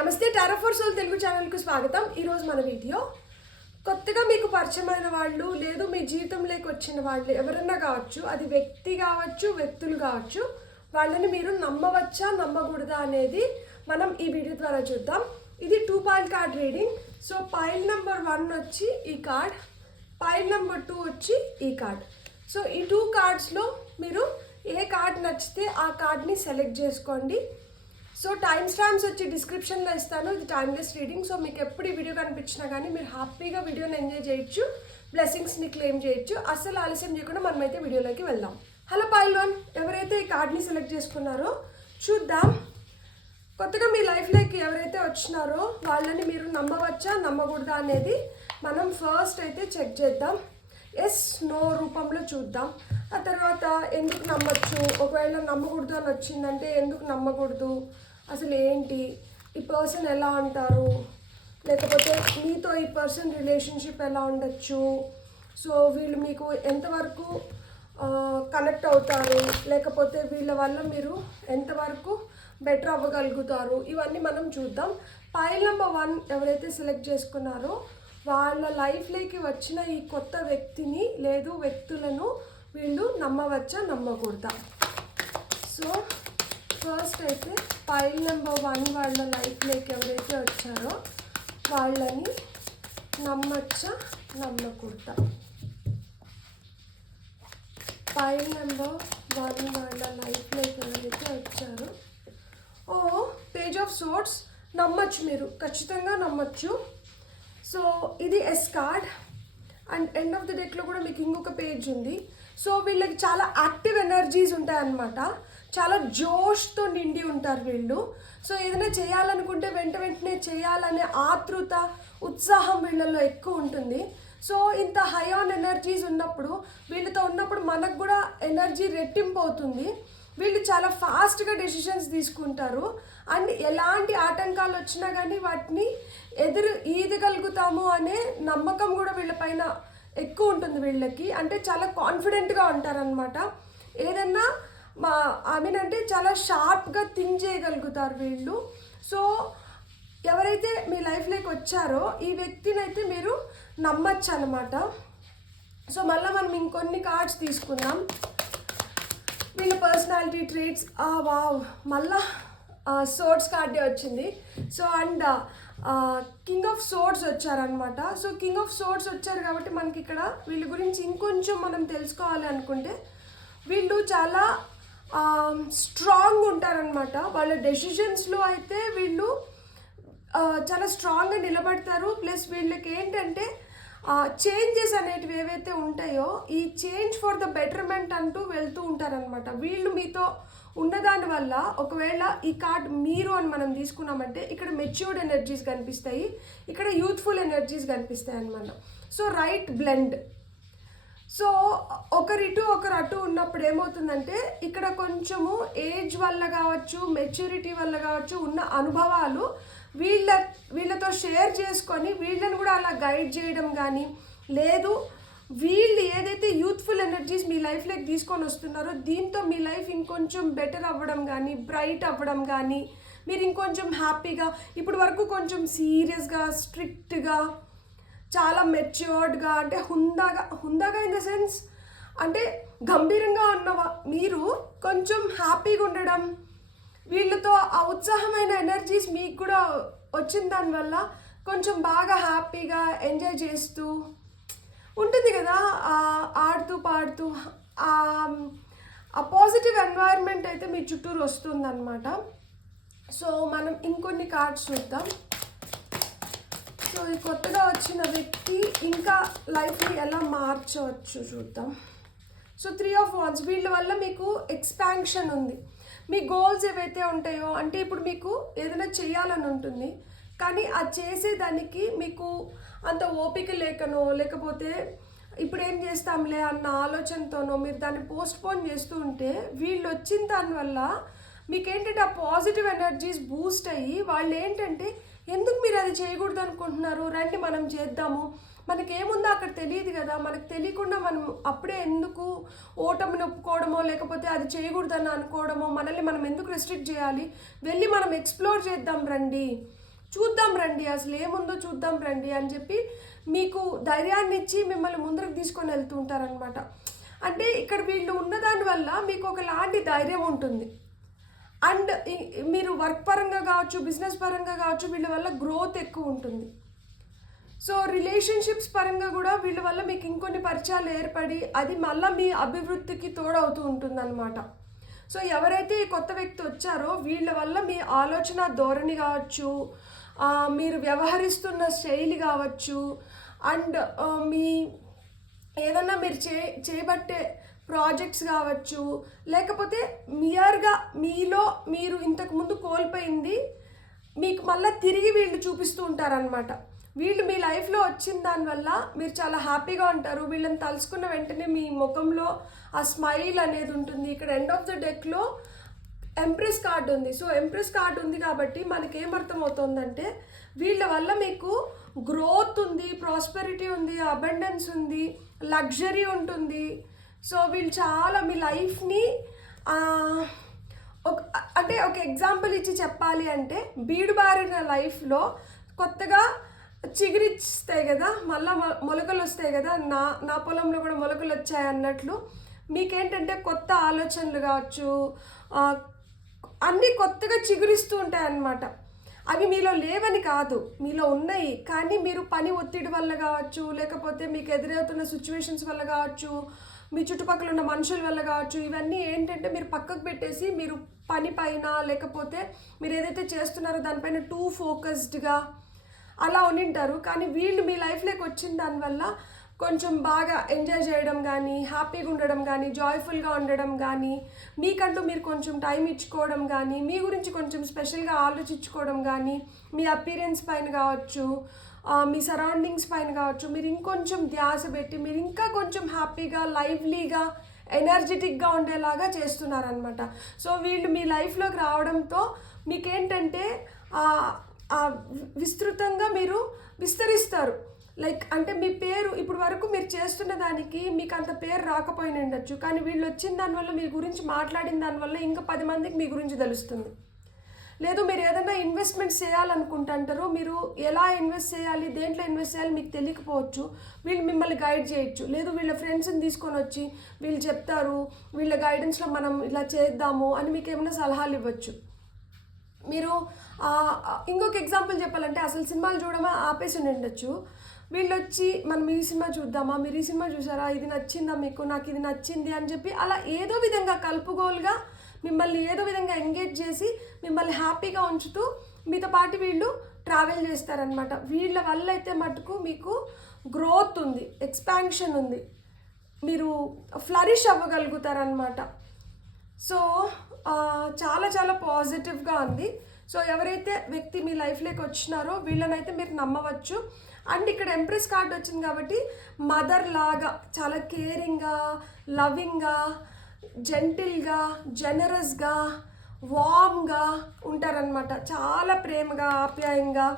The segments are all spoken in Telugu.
నమస్తే టారో ఫర్ సోల్ తెలుగు ఛానల్కు స్వాగతం. ఈరోజు మన వీడియో కొత్తగా మీకు పరిచయమైన వాళ్ళు లేదు మీ జీవితంలోకి వచ్చిన వాళ్ళు ఎవరన్నా కావచ్చు, అది వ్యక్తి కావచ్చు వ్యక్తులు కావచ్చు, వాళ్ళని మీరు నమ్మవచ్చా నమ్మకూడదా అనేది మనం ఈ వీడియో ద్వారా చూద్దాం. ఇది 2 foil card reading. So foil number 1 వచ్చి ఈ కార్డ్, పాయిల్ నెంబర్ 2 వచ్చి ఈ కార్డ్. సో ఈ 2 కార్డ్స్లో మీరు ఏ కార్డ్ నచ్చితే ఆ కార్డ్ని సెలెక్ట్ చేసుకోండి. సో టైం స్టాంప్స్ వచ్చి డిస్క్రిప్షన్లో ఇస్తాను. ఇది టైమ్లెస్ రీడింగ్. సో మీకు ఎప్పుడు ఈ వీడియో కనిపించినా కానీ మీరు హ్యాపీగా వీడియోని ఎంజాయ్ చేయొచ్చు, బ్లెస్సింగ్స్ని క్లెయిమ్ చేయొచ్చు. అస్సలు ఆలస్యం చేయకుండా మనమైతే వీడియోలోకి వెళ్దాం. హలో పాయిల్ 1, ఎవరైతే ఈ కార్డ్ని సెలెక్ట్ చేసుకున్నారో చూద్దాం. కొత్తగా మీ లైఫ్లోకి ఎవరైతే వచ్చినారో వాళ్ళని మీరు నమ్మవచ్చా నమ్మకూడదా అనేది మనం ఫస్ట్ అయితే చెక్ చేద్దాం. ఎస్ నో రూపంలో చూద్దాం. ఆ తర్వాత ఎందుకు నమ్మచ్చు, ఒకవేళ నమ్మకూడదు అని వచ్చిందంటే ఎందుకు నమ్మకూడదు, అసలు ఏంటి, ఈ పర్సన్ ఎలా అంటారు, లేకపోతే మీతో ఈ పర్సన్ రిలేషన్షిప్ ఎలా ఉండొచ్చు, సో వీళ్ళు మీకు ఎంతవరకు కనెక్ట్ అవుతారు, లేకపోతే వీళ్ళ వల్ల మీరు ఎంతవరకు బెటర్ అవ్వగలుగుతారు, ఇవన్నీ మనం చూద్దాం. పాయిల్ నెంబర్ 1 ఎవరైతే సెలెక్ట్ చేసుకున్నారో వాళ్ళ లైఫ్లోకి వచ్చిన ఈ కొత్త వ్యక్తిని లేదు వ్యక్తులను వీళ్ళు నమ్మవచ్చా నమ్మకూడదా. సో ఫస్ట్ అయితే పాయిల్ నెంబర్ 1 వాళ్ళ లైఫ్లోకి ఎవరైతే వచ్చారో వాళ్ళని నమ్మచ్చా నమ్మకూడదా. పాయిల్ నెంబర్ 1 వాళ్ళ లైఫ్లోకి ఎవరైతే వచ్చారో పేజ్ ఆఫ్ సోర్ట్స్, నమ్మచ్చు, మీరు ఖచ్చితంగా నమ్మచ్చు. సో ఇది yes card and end of the డేట్లో కూడా మీకు ఇంకొక పేజ్ ఉంది. సో వీళ్ళకి చాలా యాక్టివ్ ఎనర్జీస్ ఉంటాయన్నమాట, చాలా జోష్తో నిండి ఉంటారు వీళ్ళు. సో ఏదైనా చేయాలనుకుంటే వెంటనే చేయాలనే ఆతృత, ఉత్సాహం వీళ్ళల్లో ఎక్కువ ఉంటుంది. సో ఇంత హై ఆన్ ఎనర్జీస్ ఉన్నప్పుడు, వీళ్ళతో ఉన్నప్పుడు మనకు కూడా ఎనర్జీ రెట్టింపు అవుతుంది. వీళ్ళు చాలా ఫాస్ట్గా డెసిషన్స్ తీసుకుంటారు అండ్ ఎలాంటి ఆటంకాలు వచ్చినా కానీ వాటిని ఈదగలుగుతాము అనే నమ్మకం కూడా వీళ్ళపైన ఎక్కువ ఉంటుంది వీళ్ళకి. అంటే చాలా కాన్ఫిడెంట్గా ఉంటారనమాట. ఏదన్నా అంటే చాలా షార్ప్గా థింక్ చేయగలుగుతారు వీళ్ళు. సో ఎవరైతే మీ లైఫ్లోకి వచ్చారో ఈ వ్యక్తిని అయితే మీరు నమ్మచ్చు అనమాట. సో మళ్ళీ మనం ఇంకొన్ని కార్డ్స్ తీసుకుందాం. వీళ్ళ పర్సనాలిటీ ట్రేట్స్, వావ్, మళ్ళా సోర్డ్స్ కార్డే వచ్చింది. So and king of swords వచ్చారనమాట. సో కింగ్ ఆఫ్ సోర్డ్స్ వచ్చారు కాబట్టి మనకి ఇక్కడ వీళ్ళ గురించి ఇంకొంచెం మనం తెలుసుకోవాలి అనుకుంటే, వీళ్ళు చాలా స్ట్రాంగ్ ఉంటారనమాట. వాళ్ళ డెసిషన్స్లో అయితే వీళ్ళు చాలా స్ట్రాంగ్గా నిలబడతారు. ప్లస్ వీళ్ళకి ఏంటంటే చేంజెస్ అనేటివి ఏవైతే ఉంటాయో ఈ చేంజ్ ఫర్ ద బెటర్మెంట్ అంటూ వెళ్తూ ఉంటారనమాట. వీళ్ళు మీతో ఉన్నదాని వల్ల, ఒకవేళ ఈ కార్డ్ మీరు అని మనం తీసుకున్నామంటే ఇక్కడ మెచ్యూర్డ్ ఎనర్జీస్ కనిపిస్తాయి, ఇక్కడ యూత్ఫుల్ ఎనర్జీస్ కనిపిస్తాయి అనమాట. So right blend. సో ఒకరు ఇటు ఒకరు అటు ఉన్నప్పుడు ఏమవుతుందంటే ఇక్కడ కొంచెము ఏజ్ వల్ల కావచ్చు, మెచ్యూరిటీ వల్ల కావచ్చు, ఉన్న అనుభవాలు వీళ్ళతో షేర్ చేసుకొని వీళ్ళని కూడా అలా గైడ్ చేయడం కానీ, లేదు వీళ్ళు ఏదైతే యూత్ఫుల్ ఎనర్జీస్ మీ లైఫ్లోకి తీసుకొని వస్తున్నారో దీంతో మీ లైఫ్ ఇంకొంచెం బెటర్ అవ్వడం కానీ, బ్రైట్ అవ్వడం కానీ, మీరు ఇంకొంచెం హ్యాపీగా, ఇప్పుడు వరకు కొంచెం సీరియస్గా, స్ట్రిక్ట్గా, చాలా మెచ్యూర్డ్గా, అంటే హుందాగా ఇన్ ద సెన్స్ అంటే గంభీరంగా ఉన్న మీరు కొంచెం హ్యాపీగా ఉండడం, వీళ్ళతో ఆ ఉత్సాహమైన ఎనర్జీస్ మీకు కూడా వచ్చిన దానివల్ల కొంచెం బాగా హ్యాపీగా ఎంజాయ్ చేస్తూ ఉంటుంది కదా, ఆడుతూ పాడుతూ ఆ పాజిటివ్ ఎన్వైర్న్మెంట్ అయితే మీ చుట్టూరు వస్తుందన్నమాట. సో మనం ఇంకొన్ని కార్డ్స్ చూద్దాం. సో ఈ కొత్తగా వచ్చిన వ్యక్తి ఇంకా లైఫ్ని ఎలా మార్చవచ్చు చూద్దాం. సో 3 ఆఫ్ వాండ్స్, వీళ్ళ వల్ల మీకు ఎక్స్పాన్షన్ ఉంది. మీ గోల్స్ ఏవైతే ఉంటాయో, అంటే ఇప్పుడు మీకు ఏదైనా చేయాలని ఉంటుంది కానీ అది చేసేదానికి మీకు అంత ఓపిక లేకనో, లేకపోతే ఇప్పుడు ఏం చేస్తాంలే అన్న ఆలోచనతోనో మీరు దాన్ని పోస్ట్పోన్ చేస్తూ ఉంటే, వీళ్ళు వచ్చిన దానివల్ల మీకేంటంటే ఆ పాజిటివ్ ఎనర్జీస్ బూస్ట్ అయ్యి వాళ్ళు ఏంటంటే ఎందుకు మీరు అది చేయకూడదు అనుకుంటున్నారు, రండి మనం చేద్దాము, మనకేముందో అక్కడ తెలియదు కదా, మనకు తెలియకుండా మనం అప్పుడే ఎందుకు ఓటమిని ఒప్పుకోవడమో లేకపోతే అది చేయకూడదని అనుకోవడమో, మనల్ని మనం ఎందుకు రెస్ట్రిక్ట్ చేయాలి, వెళ్ళి మనం ఎక్స్ప్లోర్ చేద్దాం రండి, చూద్దాం రండి, అసలు ఏముందో చూద్దాం రండి అని చెప్పి మీకు ధైర్యాన్ని ఇచ్చి మిమ్మల్ని ముందరకు తీసుకొని వెళ్తూ ఉంటారనమాట. అంటే ఇక్కడ వీళ్ళు ఉన్నదాని వల్ల మీకు ఒకలాంటి ధైర్యం ఉంటుంది. అండ్ మీరు వర్క్ పరంగా కావచ్చు, బిజినెస్ పరంగా కావచ్చు, వీళ్ళ వల్ల గ్రోత్ ఎక్కువ ఉంటుంది. సో రిలేషన్షిప్స్ పరంగా కూడా వీళ్ళ వల్ల మీకు ఇంకొన్ని పరిచయాలు ఏర్పడి అది మళ్ళీ మీ అభివృద్ధికి తోడవుతూ ఉంటుందన్నమాట. సో ఎవరైతే ఈ కొత్త వ్యక్తి వచ్చారో వీళ్ళ వల్ల మీ ఆలోచన ధోరణి కావచ్చు, మీరు వ్యవహరిస్తున్న శైలి కావచ్చు, అండ్ మీ ఏదన్నా మీరు చేపట్టే ప్రాజెక్ట్స్ కావచ్చు, లేకపోతే మీలో మీరు ఇంతకుముందు కోల్పోయింది మీకు మళ్ళీ తిరిగి వీళ్ళు చూపిస్తూ ఉంటారనమాట. వీళ్ళు మీ లైఫ్లో వచ్చిన దానివల్ల మీరు చాలా హ్యాపీగా ఉంటారు. వీళ్ళని తలుచుకున్న వెంటనే మీ ముఖంలో ఆ స్మైల్ అనేది ఉంటుంది. ఇక్కడ ఎండ్ ఆఫ్ ద డెక్లో ఎంప్రెస్ కార్డ్ ఉంది. సో ఎంప్రెస్ కార్డ్ ఉంది కాబట్టి మనకేమర్థమవుతుందంటే వీళ్ళ వల్ల మీకు గ్రోత్ ఉంది, ప్రాస్పెరిటీ ఉంది, అబండెన్స్ ఉంది, లగ్జరీ ఉంటుంది. సో వీళ్ళు చాలా మీ లైఫ్ని ఒక ఎగ్జాంపుల్ ఇచ్చి చెప్పాలి అంటే, బీడుబారిన లైఫ్లో కొత్తగా చిగురిస్తాయి కదా, మళ్ళీ మొలకలు వస్తాయి కదా, నా పొలంలో కూడా మొలకలు వచ్చాయి అన్నట్లు మీకేంటంటే కొత్త ఆలోచనలు కావచ్చు, అన్నీ కొత్తగా చిగురిస్తూ ఉంటాయి అన్నమాట. అవి మీలో లేవని కాదు, మీలో ఉన్నాయి. కానీ మీరు పని ఒత్తిడి వల్ల కావచ్చు, లేకపోతే మీకు ఎదురవుతున్న సిచ్యువేషన్స్ వల్ల కావచ్చు, మీ చుట్టుపక్కల ఉన్న మనుషుల వల్ల కావచ్చు, ఇవన్నీ ఏంటంటే మీరు పక్కకు పెట్టేసి మీరు పని పైన లేకపోతే మీరు ఏదైతే చేస్తున్నారో దానిపైన టూ ఫోకస్డ్గా అలా ఉండింటారు. కానీ వీళ్ళు మీ లైఫ్లోకి వచ్చిన దానివల్ల కొంచెం బాగా ఎంజాయ్ చేయడం కానీ, హ్యాపీగా ఉండడం కానీ, జాయ్ఫుల్గా ఉండడం కానీ, మీకంటూ మీరు కొంచెం టైం ఇచ్చుకోవడం కానీ, మీ గురించి కొంచెం స్పెషల్గా ఆలోచించుకోవడం కానీ, మీ అపీరెన్స్ పైన కావచ్చు, మీ సరౌండింగ్స్ పైన కావచ్చు, మీరు ఇంకొంచెం ధ్యాస పెట్టి మీరు ఇంకా కొంచెం హ్యాపీగా, లైవ్లీగా, ఎనర్జెటిక్గా ఉండేలాగా చేస్తున్నారనమాట. సో వీళ్ళు మీ లైఫ్లోకి రావడంతో మీకేంటంటే విస్తృతంగా మీరు విస్తరిస్తారు. లైక్ అంటే మీ పేరు ఇప్పుడు వరకు మీరు చేస్తున్న దానికి మీకు అంత పేరు రాకపోయిన ఉండొచ్చు, కానీ వీళ్ళు వచ్చిన దానివల్ల మీ గురించి మాట్లాడిన దానివల్ల ఇంకా 10 మందికి మీ గురించి తెలుస్తుంది. లేదు మీరు ఏదైనా ఇన్వెస్ట్మెంట్స్ చేయాలనుకుంటుంటారో, మీరు ఎలా ఇన్వెస్ట్ చేయాలి, దేంట్లో ఇన్వెస్ట్ చేయాలి మీకు తెలియకపోవచ్చు, వీళ్ళు మిమ్మల్ని గైడ్ చేయొచ్చు. లేదు వీళ్ళ ఫ్రెండ్స్ని తీసుకొని వచ్చి వీళ్ళు చెప్తారు, వీళ్ళ గైడెన్స్లో మనం ఇలా చేద్దాము అని మీకు ఏమైనా సలహాలు ఇవ్వచ్చు. మీరు ఇంకొక ఎగ్జాంపుల్ చెప్పాలంటే, అసలు సినిమాలు చూడమా ఆపేసి ఉండొచ్చు, వీళ్ళు వచ్చి మనం ఈ సినిమా చూద్దామా, మీరు ఈ సినిమా చూసారా, ఇది నచ్చిందా మీకు, నాకు ఇది నచ్చింది అని చెప్పి అలా ఏదో విధంగా కలుపుగోలుగా మిమ్మల్ని ఏదో విధంగా ఎంగేజ్ చేసి మిమ్మల్ని హ్యాపీగా ఉంచుతూ మీతో పాటు వీళ్ళు ట్రావెల్ చేస్తారనమాట. వీళ్ళ వల్ల అయితే మటుకు మీకు గ్రోత్ ఉంది, ఎక్స్పాన్షన్ ఉంది, మీరు ఫ్లరిష్ అవ్వగలుగుతారనమాట. సో చాలా చాలా పాజిటివ్గా ఉంది. సో ఎవరైతే వ్యక్తి మీ లైఫ్లోకి వచ్చినారో వీళ్ళనైతే మీరు నమ్మవచ్చు. అండ్ ఇక్కడ ఎంప్రెస్ కార్డ్ వచ్చింది కాబట్టి మదర్ లాగా చాలా కేరింగ్గా, లవింగ్గా, జెంటిల్గా, జనరస్గా, వామ్గా ఉంటారనమాట. చాలా ప్రేమగా, ఆప్యాయంగా,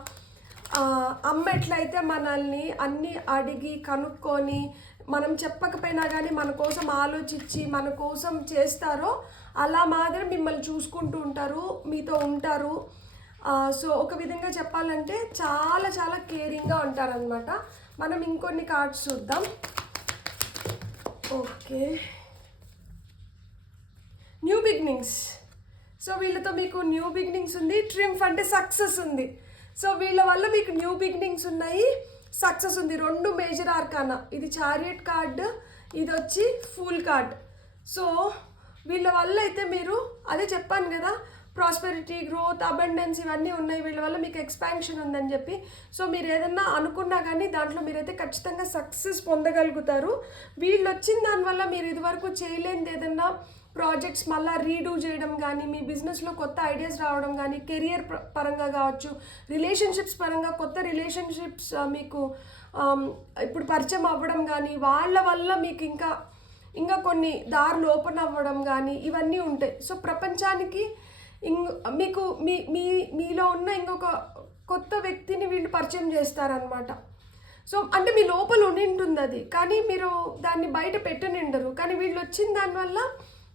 అమ్మ ఎట్లయితే మనల్ని అన్నీ అడిగి కనుక్కొని మనం చెప్పకపోయినా కానీ మన కోసం ఆలోచించి మన కోసం చేస్తారో అలా మాత్రం మిమ్మల్ని చూసుకుంటూ ఉంటారు, మీతో ఉంటారు. సో ఒక విధంగా చెప్పాలంటే చాలా చాలా కేరింగ్గా ఉంటారనమాట. మనం ఇంకొన్ని కార్డ్స్ చూద్దాం. Okay, new beginnings. సో వీళ్ళతో మీకు న్యూ బిగినింగ్స్ ఉంది. ట్రింఫ్ అంటే సక్సెస్ ఉంది. సో వీళ్ళ వల్ల మీకు న్యూ బిగినింగ్స్ ఉన్నాయి, సక్సెస్ ఉంది. 2 మేజర్ ఆర్కానా, ఇది చారియట్ కార్డ్, ఇది వచ్చి ఫూల్ కార్డ్. సో వీళ్ళ వల్ల అయితే మీరు అదే చెప్పాను కదా, ప్రాస్పెరిటీ, గ్రోత్, అబండెన్స్ ఇవన్నీ ఉన్నాయి. వీళ్ళ వల్ల మీకు ఎక్స్పాన్షన్ ఉందని చెప్పి. సో మీరు ఏదన్నా అనుకున్నా కానీ దాంట్లో మీరైతే ఖచ్చితంగా సక్సెస్ పొందగలుగుతారు. వీళ్ళు వచ్చిన దానివల్ల మీరు ఇదివరకు చేయలేనిది ఏదన్నా ప్రాజెక్ట్స్ మళ్ళీ రీడూ చేయడం కానీ, మీ బిజినెస్లో కొత్త ఐడియాస్ రావడం కానీ, కెరియర్ పరంగా కావచ్చు, రిలేషన్షిప్స్ పరంగా కొత్త రిలేషన్షిప్స్ మీకు ఇప్పుడు పరిచయం అవ్వడం కానీ, వాళ్ళ వల్ల మీకు ఇంకా కొన్ని దారులు ఓపెన్ అవ్వడం కానీ ఇవన్నీ ఉంటాయి. సో ప్రపంచానికి మీకు మీలో ఉన్న ఇంకొక కొత్త వ్యక్తిని వీళ్ళు పరిచయం చేస్తారనమాట. సో అంటే మీ లోపల ఉండింటుంది అది, కానీ మీరు దాన్ని బయట పెట్టనిండరు. కానీ వీళ్ళు వచ్చిన దానివల్ల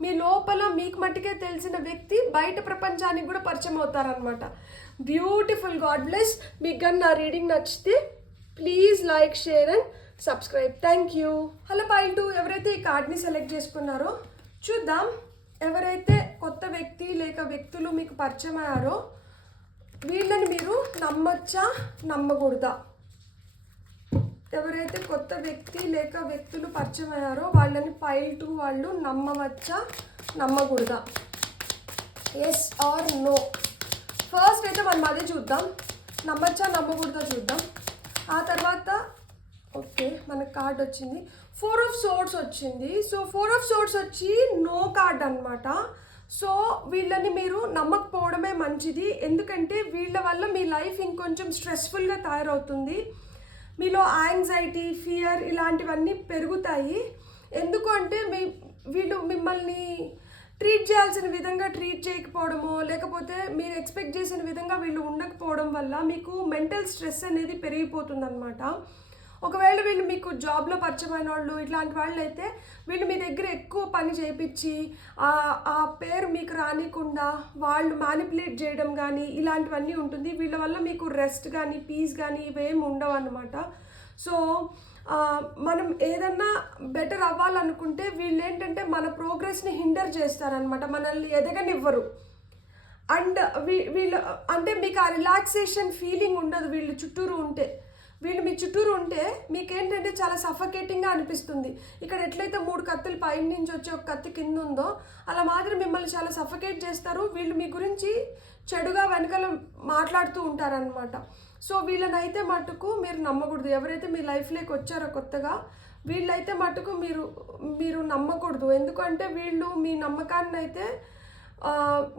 మీ లోపల మీకు మట్టుకే తెలిసిన వ్యక్తి బయట ప్రపంచానికి కూడా పరిచయం అవుతారనమాట. బ్యూటిఫుల్. God bless. మీకు కానీ నా రీడింగ్ నచ్చితే please like, share and subscribe. Thank you. Hello pile 2 ఎవరైతే ఈ కార్డ్ని సెలెక్ట్ చేసుకున్నారో చూద్దాం. ఎవరైతే కొత్త వ్యక్తి లేక వ్యక్తులు మీకు పరిచయం అయ్యారో వీళ్ళని మీరు నమ్మచ్చా నమ్మకూడదా? ఎవరైతే కొత్త వ్యక్తి లేక వ్యక్తులు పరిచయం అయ్యారో వాళ్ళని పైల్ 2 వాళ్ళు నమ్మవచ్చా నమ్మకూడదా? Yes or no. ఫస్ట్ అయితే మనం అదే చూద్దాం, నమ్మచ్చా నమ్మకూడదా చూద్దాం. ఆ తర్వాత ఓకే మనకు కార్డ్ వచ్చింది 4 ఆఫ్ సోర్డ్స్ వచ్చింది. సో 4 ఆఫ్ సోర్డ్స్ వచ్చి నో కార్డ్ అనమాట. సో వీళ్ళని మీరు నమ్మకపోవడమే మంచిది. ఎందుకంటే వీళ్ళ వల్ల మీ లైఫ్ ఇంకొంచెం స్ట్రెస్ఫుల్గా తయారవుతుంది. మీలో యాంగ్జైటీ, ఫియర్ ఇలాంటివన్నీ పెరుగుతాయి. ఎందుకు అంటే వీళ్ళు మిమ్మల్ని ట్రీట్ చేయాల్సిన విధంగా ట్రీట్ చేయకపోవడమో లేకపోతే మీరు ఎక్స్పెక్ట్ చేసిన విధంగా వీళ్ళు ఉండకపోవడం వల్ల మీకు మెంటల్ స్ట్రెస్ అనేది పెరిగిపోతుంది అనమాట. ఒకవేళ వీళ్ళు మీకు జాబ్లో పరిచయమైన వాళ్ళు ఇట్లాంటి వాళ్ళు అయితే వీళ్ళు మీ దగ్గర ఎక్కువ పని చేయించి ఆ పేరు మీకు రానికుండా వాళ్ళు మ్యానిపులేట్ చేయడం కానీ ఇలాంటివన్నీ ఉంటుంది. వీళ్ళ వల్ల మీకు రెస్ట్ కానీ పీస్ కానీ ఇవేమి ఉండవు అన్నమాట. సో మనం ఏదన్నా బెటర్ అవ్వాలనుకుంటే వీళ్ళు ఏంటంటే మన ప్రోగ్రెస్ని హిండర్ చేస్తారనమాట, మనల్ని ఎదగనివ్వరు. అండ్ వీళ్ళు అంటే మీకు ఆ రిలాక్సేషన్ ఫీలింగ్ ఉండదు. వీళ్ళు మీ చుట్టూరు ఉంటే మీకేంటంటే చాలా సఫకేటింగ్గా అనిపిస్తుంది. ఇక్కడ ఎట్లయితే 3 కత్తులు పైన నుంచి వచ్చి ఒక కత్తి కింద ఉందో అలా మాత్రం మిమ్మల్ని చాలా సఫకేట్ చేస్తారు. వీళ్ళు మీ గురించి చెడుగా వెనకాల మాట్లాడుతూ ఉంటారనమాట. సో వీళ్ళనైతే మటుకు మీరు నమ్మకూడదు. ఎవరైతే మీ లైఫ్లోకి వచ్చారో కొత్తగా వీళ్ళైతే మటుకు మీరు నమ్మకూడదు. ఎందుకంటే వీళ్ళు మీ నమ్మకాన్ని అయితే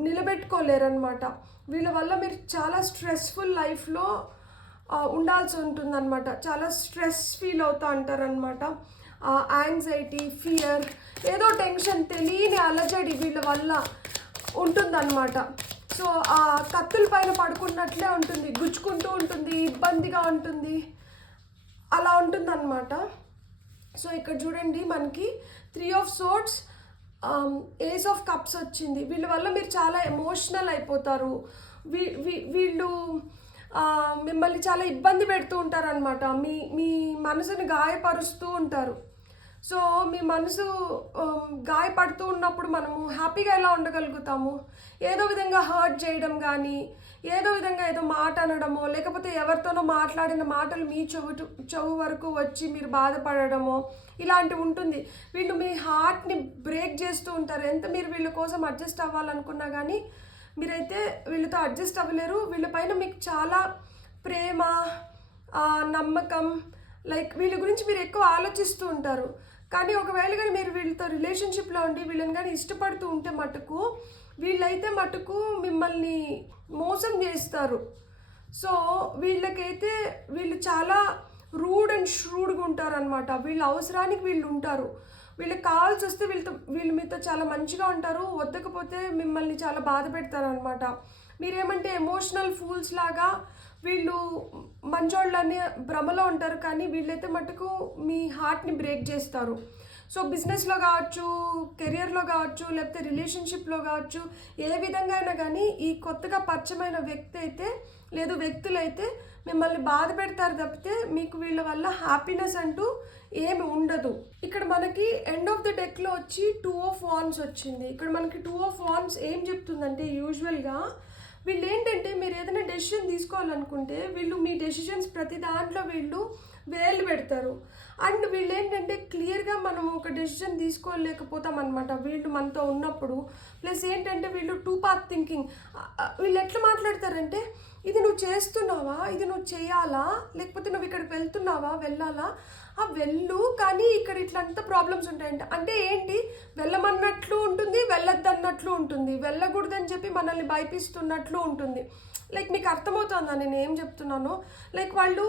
నిలబెట్టుకోలేరనమాట. వీళ్ళ వల్ల మీరు చాలా స్ట్రెస్ఫుల్ లైఫ్లో ఉండాల్సి ఉంటుందన్నమాట. చాలా స్ట్రెస్ ఫీల్ అవుతూ అంటారనమాట. యాంగ్జైటీ, ఫియర్, ఏదో టెన్షన్, తెలియని అలజడి వీళ్ళ వల్ల ఉంటుందన్నమాట. సో ఆ కత్తుల పైన పడుకున్నట్లే ఉంటుంది, గుచ్చుకుంటూ ఉంటుంది, ఇబ్బందిగా ఉంటుంది, అలా ఉంటుందన్నమాట. సో ఇక్కడ చూడండి మనకి 3 of swords, ace of cups వచ్చింది. వీళ్ళ వల్ల మీరు చాలా ఎమోషనల్ అయిపోతారు. వీళ్ళు మిమ్మల్ని చాలా ఇబ్బంది పెడుతూ ఉంటారనమాట. మీ మనసుని గాయపరుస్తూ ఉంటారు. సో మీ మనసు గాయపడుతూ ఉన్నప్పుడు మనము హ్యాపీగా ఎలా ఉండగలుగుతాము? ఏదో విధంగా హర్ట్ చేయడం కానీ ఏదో విధంగా ఏదో మాట అనడమో లేకపోతే ఎవరితోనో మాట్లాడిన మాటలు మీ చెవు వరకు వచ్చి మీరు బాధపడడమో ఇలాంటివి ఉంటుంది. వీళ్ళు మీ హార్ట్ని బ్రేక్ చేస్తూ ఉంటారు. ఎంత మీరు వీళ్ళ కోసం అడ్జస్ట్ అవ్వాలనుకున్నా కానీ మీరైతే వీళ్ళతో అడ్జస్ట్ అవ్వలేరు. వీళ్ళపైన మీకు చాలా ప్రేమ, నమ్మకం, లైక్ వీళ్ళ గురించి మీరు ఎక్కువ ఆలోచిస్తూ ఉంటారు. కానీ ఒకవేళ కానీ మీరు వీళ్ళతో రిలేషన్షిప్లో ఉండి వీళ్ళని కానీ ఇష్టపడుతూ ఉంటే మటుకు వీళ్ళైతే మటుకు మిమ్మల్ని మోసం చేస్తారు. సో వీళ్ళు చాలా రూడ్ అండ్ ష్రూడ్గా ఉంటారనమాట. వీళ్ళ అవసరానికి వీళ్ళు ఉంటారు. వీళ్ళకి కావాల్సి వస్తే వీళ్ళు మీతో చాలా మంచిగా ఉంటారు, వద్దకపోతే మిమ్మల్ని చాలా బాధ పెడతారనమాట. మీరేమంటే ఎమోషనల్ ఫూల్స్ లాగా వీళ్ళు మంచోళ్ళని భ్రమలో ఉంటారు. కానీ వీళ్ళైతే మటుకు మీ హార్ట్ని బ్రేక్ చేస్తారు. సో బిజినెస్లో కావచ్చు, కెరియర్లో కావచ్చు, లేకపోతే రిలేషన్షిప్లో కావచ్చు, ఏ విధంగా అయినా కానీ ఈ కొత్తగా పరిచయమైన వ్యక్తులైతే మిమ్మల్ని బాధ పెడతారు తప్పితే మీకు వీళ్ళ వల్ల హ్యాపీనెస్ అంటూ ఏమి ఉండదు. ఇక్కడ మనకి ఎండ్ ఆఫ్ ద డెక్లో వచ్చి 2 ఆఫ్ వాన్స్ వచ్చింది. ఇక్కడ మనకి 2 ఆఫ్ వాన్స్ ఏం చెప్తుందంటే యూజువల్గా వీళ్ళు ఏంటంటే మీరు ఏదైనా డెసిషన్ తీసుకోవాలనుకుంటే వీళ్ళు మీ డెసిషన్స్ ప్రతి దాంట్లో వీళ్ళు వేలు పెడతారు. అండ్ వీళ్ళు ఏంటంటే క్లియర్గా మనం ఒక డెసిషన్ తీసుకోలేకపోతాం అనమాట వీళ్ళు మనతో ఉన్నప్పుడు. ప్లస్ ఏంటంటే వీళ్ళు 2 పాత్ థింకింగ్. వీళ్ళు ఎట్లా మాట్లాడతారంటే ఇది నువ్వు చేస్తున్నావా, ఇది నువ్వు చేయాలా, లేకపోతే నువ్వు ఇక్కడికి వెళ్ళాలా, వెళ్ళు, కానీ ఇక్కడ ఇట్లంతా ప్రాబ్లమ్స్ ఉంటాయంట. అంటే ఏంటి, వెళ్ళమన్నట్లు ఉంటుంది, వెళ్ళొద్దన్నట్లు ఉంటుంది, వెళ్ళకూడదని చెప్పి మనల్ని భయపిస్తున్నట్లు ఉంటుంది. లైక్ మీకు అర్థమవుతుందా నేను ఏం చెప్తున్నానో? లైక్ వాళ్ళు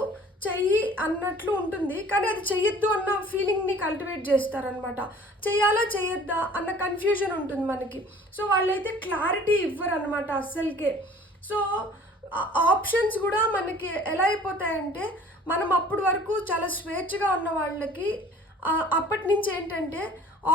చెయ్యి అన్నట్లు ఉంటుంది, కానీ అది చెయ్యొద్దు అన్న ఫీలింగ్ని కల్టివేట్ చేస్తారనమాట. చెయ్యాలా చేయొద్దా అన్న కన్ఫ్యూజన్ ఉంటుంది మనకి. సో వాళ్ళైతే క్లారిటీ ఇవ్వరు అనమాట అస్సలకే. సో ఆప్షన్స్ కూడా మనకి ఎలా అయిపోతాయంటే మనం అప్పటి వరకు చాలా స్వేచ్ఛగా ఉన్న వాళ్ళకి అప్పటి నుంచి ఏంటంటే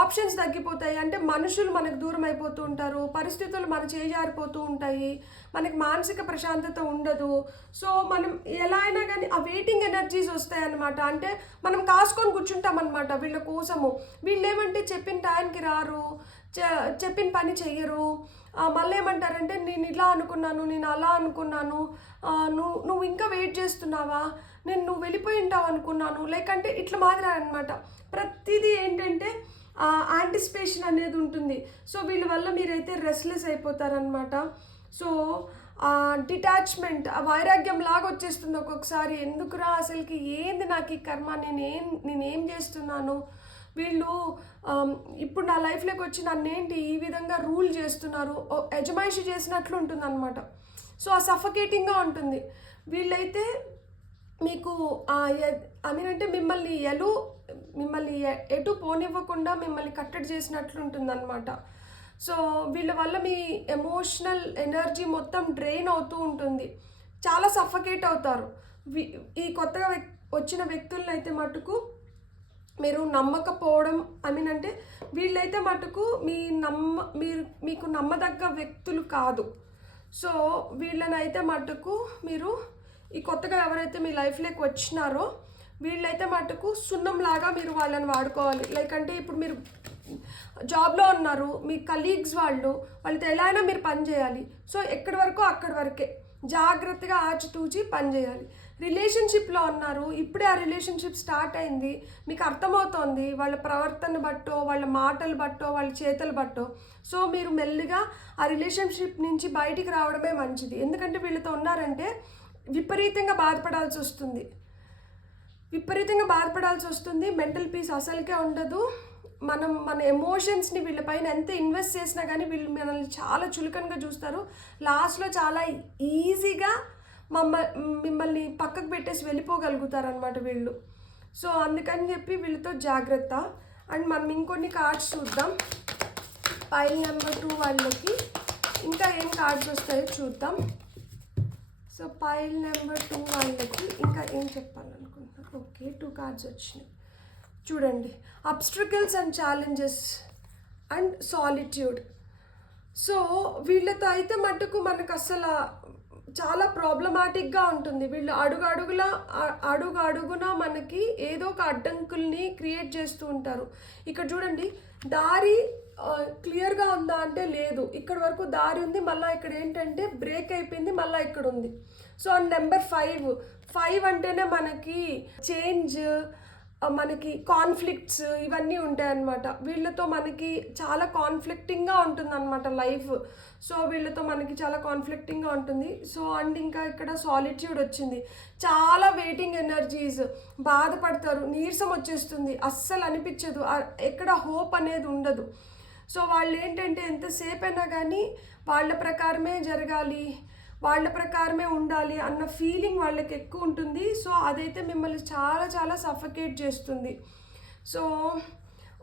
ఆప్షన్స్ తగ్గిపోతాయి. అంటే మనుషులు మనకు దూరం అయిపోతూ ఉంటారు, పరిస్థితులు మన చేజారిపోతూ ఉంటాయి, మనకి మానసిక ప్రశాంతత ఉండదు. సో మనం ఎలా అయినా కానీ ఆ వెయిటింగ్ ఎనర్జీస్ వస్తాయన్నమాట. అంటే మనం కాసుకొని కూర్చుంటాం అనమాట వీళ్ళ కోసము. వీళ్ళు ఏమంటే చెప్పిన టైంకి రారు, చెప్పిన పని చెయ్యరు. మళ్ళీ ఏమంటారంటే నేను ఇలా అనుకున్నాను, నేను అలా అనుకున్నాను, నువ్వు ఇంకా వెయిట్ చేస్తున్నావా, నువ్వు వెళ్ళిపోయి ఉంటావు అనుకున్నాను, లేకంటే ఇట్లా మాదిరి అనమాట. ప్రతిదీ ఏంటంటే యాంటిసిపేషన్ అనేది ఉంటుంది. సో వీళ్ళ వల్ల మీరైతే రెస్ట్లెస్ అయిపోతారనమాట. సో డిటాచ్మెంట్, వైరాగ్యం లాగా వచ్చేస్తుంది ఒక్కొక్కసారి. ఎందుకురా అసలుకి ఏంది నాకు ఈ కర్మ, నేనేం చేస్తున్నాను, వీళ్ళు ఇప్పుడు నా లైఫ్లోకి వచ్చి నన్నేంటి ఈ విధంగా రూల్ చేస్తున్నారు, యజమాయిషి చేసినట్లు ఉంటుంది అనమాట. సో ఆ సఫకేటింగ్గా ఉంటుంది. వీళ్ళైతే మీకు అంటే మిమ్మల్ని ఎటు పోనివ్వకుండా మిమ్మల్ని కట్టడి చేసినట్లు ఉంటుంది అనమాట. సో వీళ్ళ వల్ల మీ ఎమోషనల్ ఎనర్జీ మొత్తం డ్రైన్ అవుతూ ఉంటుంది, చాలా సఫకేట్ అవుతారు. ఈ కొత్తగా వచ్చిన వ్యక్తులను అయితే మటుకు మీరు నమ్మకపోవడం, అంటే వీళ్ళైతే మటుకు మీకు నమ్మదగ్గ వ్యక్తులు కాదు. సో వీళ్ళనైతే మటుకు మీరు ఈ కొత్తగా ఎవరైతే మీ లైఫ్లోకి వచ్చినారో వీళ్ళైతే మటుకు సున్నంలాగా మీరు వాళ్ళని వాడుకోవాలి. లైక్ అంటే ఇప్పుడు మీరు జాబ్లో ఉన్నారు, మీ కలీగ్స్ వాళ్ళతో ఎలా అయినా మీరు పని చేయాలి. సో ఎక్కడి వరకు అక్కడి వరకే జాగ్రత్తగా ఆచితూచి పని చేయాలి. రిలేషన్షిప్లో ఉన్నారు, ఇప్పుడే ఆ రిలేషన్షిప్ స్టార్ట్ అయింది, మీకు అర్థమవుతోంది వాళ్ళ ప్రవర్తన బట్టో, వాళ్ళ మాటలు బట్టో, వాళ్ళ చేతలు బట్టో. సో మీరు మెల్లిగా ఆ రిలేషన్షిప్ నుంచి బయటికి రావడమే మంచిది. ఎందుకంటే వీళ్ళతో ఉన్నారంటే విపరీతంగా బాధపడాల్సి వస్తుంది, మెంటల్ పీస్ అసలుకే ఉండదు. మన ఎమోషన్స్ని వీళ్ళపైన ఎంత ఇన్వెస్ట్ చేసినా కానీ వీళ్ళు మనల్ని చాలా చులకనగా చూస్తారు. లాస్ట్లో చాలా ఈజీగా మిమ్మల్ని పక్కకు పెట్టేసి వెళ్ళిపోగలుగుతారు అనమాట వీళ్ళు. సో అందుకని చెప్పి వీళ్ళతో జాగ్రత్త. అండ్ మనం ఇంకొన్ని కార్డ్స్ చూద్దాం. పైల్ నెంబర్ 2 వాళ్ళకి ఇంకా ఏం కార్డ్స్ వస్తాయో చూద్దాం. సో పైల్ నెంబర్ 2 వాళ్ళకి ఇంకా ఏం చెప్పాలనుకుంటున్నాను. ఓకే, 2 కార్డ్స్ వచ్చినాయి చూడండి. Obstacles and challenges and solitude. So వీళ్ళతో అయితే మటుకు మనకు అసలు చాలా ప్రాబ్లమాటిక్గా ఉంటుంది. వీళ్ళు అడుగున మనకి ఏదో ఒక అడ్డంకుల్ని క్రియేట్ చేస్తూ ఉంటారు. ఇక్కడ చూడండి, దారి క్లియర్గా ఉందా అంటే లేదు, ఇక్కడ వరకు దారి ఉంది, మళ్ళీ ఇక్కడ ఏంటంటే బ్రేక్ అయిపోయింది, మళ్ళీ ఇక్కడ ఉంది. సో నెంబర్ 5 అంటేనే మనకి చేంజ్, మనకి కాన్ఫ్లిక్ట్స్ ఇవన్నీ ఉంటాయన్నమాట. వీళ్ళతో మనకి చాలా కాన్ఫ్లిక్టింగ్గా ఉంటుందన్నమాట లైఫ్. సో వీళ్ళతో మనకి చాలా కాన్ఫ్లిక్టింగ్గా ఉంటుంది. సో అండ్ ఇంకా ఇక్కడ సాలిట్యూడ్ వచ్చింది, చాలా వెయిటింగ్ ఎనర్జీస్, బాధపడతారు, నీరసం వచ్చేస్తుంది, అస్సలు అనిపించదు, ఎక్కడ హోప్ అనేది ఉండదు. సో వాళ్ళు ఏంటంటే ఎంతసేపు అయినా కానీ వాళ్ళ ప్రకారమే జరగాలి, వాళ్ళ ప్రకారమే ఉండాలి అన్న ఫీలింగ్ వాళ్ళకి ఎక్కువ ఉంటుంది. సో అదైతే మిమ్మల్ని చాలా చాలా సఫకేట్ చేస్తుంది. సో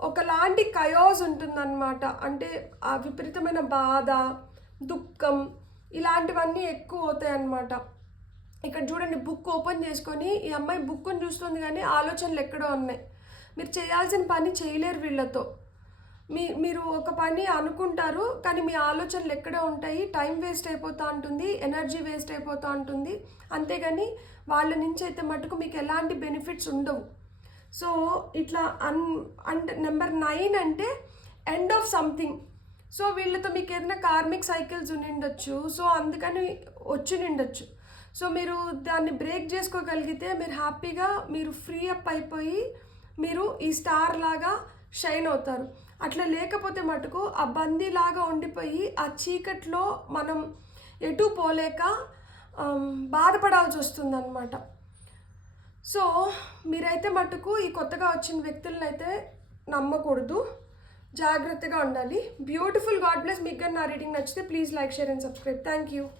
ఒకలాంటి కయోస్ ఉంటుందన్నమాట. అంటే ఆ విపరీతమైన బాధ, దుఃఖం ఇలాంటివన్నీ ఎక్కువ అవుతాయి అన్నమాట. ఇక్కడ చూడండి, బుక్ ఓపెన్ చేసుకొని ఈ అమ్మాయి బుక్ని చూస్తుంది కానీ ఆలోచనలు ఎక్కడో ఉన్నాయి. మీరు చేయాల్సిన పని చేయలేరు వీళ్ళతో. మీరు ఒక పని అనుకుంటారు కానీ మీ ఆలోచనలు ఎక్కడో ఉంటాయి, టైం వేస్ట్ అయిపోతూ ఉంటుంది, ఎనర్జీ వేస్ట్ అయిపోతూ ఉంటుంది. అంతేగాని వాళ్ళ నుంచి అయితే మటుకు మీకు ఎలాంటి బెనిఫిట్స్ ఉండవు. సో ఇట్లా అంటే నెంబర్ 9 అంటే ఎండ్ ఆఫ్ సంథింగ్. సో వీళ్ళతో మీకు ఏదైనా కార్మిక్ సైకిల్స్ ఉండిండొచ్చు, సో అందుకని వచ్చిండొచ్చు. సో మీరు దాన్ని బ్రేక్ చేసుకోగలిగితే మీరు హ్యాపీగా మీరు ఫ్రీ అప్ అయిపోయి మీరు ఈ స్టార్ లాగా షైన్ అవుతారు. అట్లా లేకపోతే మటుకు ఆ బందీలాగా ఉండిపోయి ఆ చీకట్లో మనం ఎటు పోలేక బాధపడాల్సి వస్తుంది అన్నమాట. సో మీరైతే మటుకు ఈ కొత్తగా వచ్చిన వ్యక్తులను అయితే నమ్మకూడదు, జాగ్రత్తగా ఉండాలి. Beautiful, God bless. మీకు నా రీడింగ్ నచ్చితే please like, share and subscribe. Thank you.